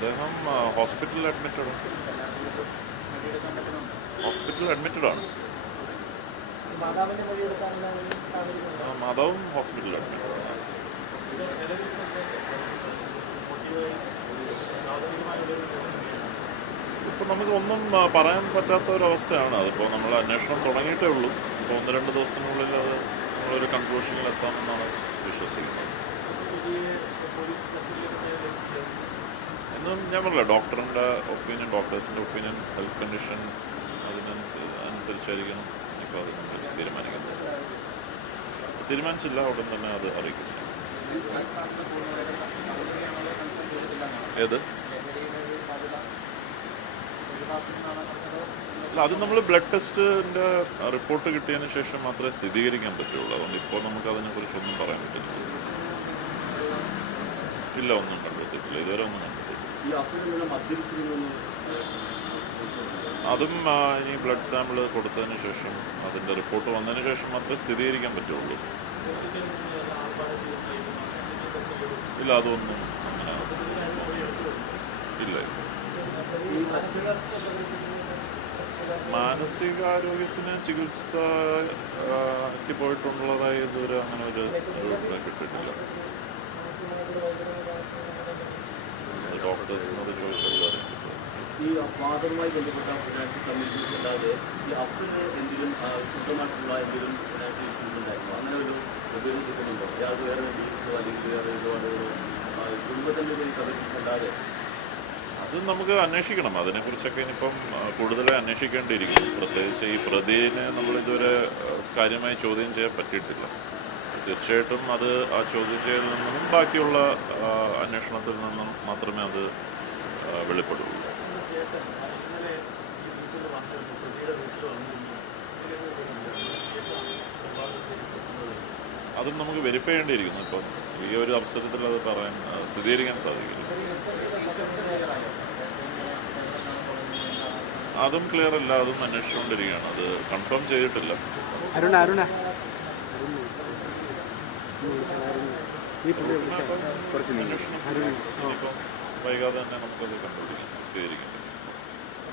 അദ്ദേഹം ഹോസ്പിറ്റലിൽ അഡ്മിറ്റഡ് ആണ്. മാതാവും ഹോസ്പിറ്റലിൽ അഡ്മിറ്റഡ് ആണ്. ഇപ്പം നമുക്കൊന്നും പറയാൻ പറ്റാത്ത ഒരവസ്ഥയാണ്. അതിപ്പോൾ നമ്മൾ അന്വേഷണം തുടങ്ങിയിട്ടേ ഉള്ളൂ. ഇപ്പോൾ 1-2 ദിവസത്തിനുള്ളിൽ അത് നമ്മളൊരു കൺക്ലൂഷനിൽ എത്താമെന്നാണ് വിശ്വസിക്കുന്നത്. എന്നും ഞാൻ പറഞ്ഞില്ല, ഡോക്ടറിൻ്റെ ഒപ്പീനിയൻ, ഡോക്ടേഴ്സിൻ്റെ ഒപ്പീനിയൻ, ഹെൽത്ത് കണ്ടീഷൻ അനുസരിച്ചായിരിക്കണം ഇപ്പോൾ അതിനെക്കുറിച്ച് തീരുമാനിക്കുന്നത്. തീരുമാനിച്ചില്ല, ഉടൻ തന്നെ അത് അറിയിക്കുന്നു. ഏത് അല്ല, അത് നമ്മൾ ബ്ലഡ് ടെസ്റ്റിൻ്റെ റിപ്പോർട്ട് കിട്ടിയതിന് ശേഷം മാത്രമേ സ്ഥിരീകരിക്കാൻ പറ്റുള്ളൂ. അതുകൊണ്ട് ഇപ്പോൾ നമുക്ക് അതിനെക്കുറിച്ചൊന്നും പറയാൻ പറ്റുന്നില്ല. ഇല്ല, ഒന്നും കണ്ടെത്തിയിട്ടില്ല, ഇതുവരെ ഒന്നും കണ്ടെത്തിയിട്ടില്ല. അതും ഇനി ബ്ലഡ് സാമ്പിൾ കൊടുത്തതിന് ശേഷം, അതിൻ്റെ റിപ്പോർട്ട് വന്നതിന് ശേഷം മാത്രമേ സ്ഥിരീകരിക്കാൻ പറ്റുള്ളൂ. ഇല്ല, അതൊന്നും അങ്ങനെ ഇല്ല. മാനസികാരോഗ്യത്തിന് ചികിത്സയ്ക്ക് പോയിട്ടുള്ളതായി ഇതുവരെ അങ്ങനെ ഒരു കിട്ടിയിട്ടില്ല. ഡോക്ടേഴ്സിനോട് ചോദിച്ചല്ലോ അറിയാൻ പറ്റും. ഈ ഫാദറുമായി ബന്ധപ്പെട്ട ഫിനാൻഷ്യൽ കമ്മിറ്റ്മെൻറ്റ്സ് അല്ലാതെ ഈ അഫിന് എന്തെങ്കിലും സ്വന്തമായിട്ടുള്ള എന്തെങ്കിലും ഫിനാൻഷ്യൽ ഇഷ്യൂസ് ഉണ്ടായിരുന്നോ? അങ്ങനെ ഒരു എന്തെങ്കിലും കിട്ടുന്നുണ്ടോ? അയാൾക്ക് വേറെ ഡീൽസോ അല്ലെങ്കിൽ വേറെ ഇടപാടുകളോ കുടുംബത്തിൻ്റെ കമ്മിറ്റ്മെൻറ്റ്സ് അല്ലാതെ? അത് നമുക്ക് അന്വേഷിക്കണം. അതിനെക്കുറിച്ചൊക്കെ ഇനിയിപ്പം കൂടുതലായി അന്വേഷിക്കേണ്ടിയിരിക്കും. പ്രത്യേകിച്ച് ഈ പ്രതിനെ നമ്മളിതുവരെ കാര്യമായി ചോദ്യം ചെയ്യാൻ പറ്റിയിട്ടില്ല. തീർച്ചയായിട്ടും അത് ആ ചോദ്യം ചെയ്യലിൽ നിന്നും ബാക്കിയുള്ള അന്വേഷണത്തിൽ നിന്നും മാത്രമേ അത് വെളിപ്പെടുള്ളൂ. അതും നമുക്ക് വെരിഫൈ ചെയ്യേണ്ടിയിരിക്കുന്നു. ഇപ്പം ഈ ഒരു അവസരത്തിൽ അത് പറയാൻ സ്ഥിരീകരിക്കാൻ സാധിക്കില്ല. അതും ക്ലിയർ അല്ല, അതും അന്വേഷിച്ചുകൊണ്ടിരിക്കുകയാണ്. അത് കൺഫേം ചെയ്തിട്ടില്ല. വൈകാതെ തന്നെ നമുക്കത് കണ്ടുപിടിക്കാം, സ്ഥിരീകരിക്കാം.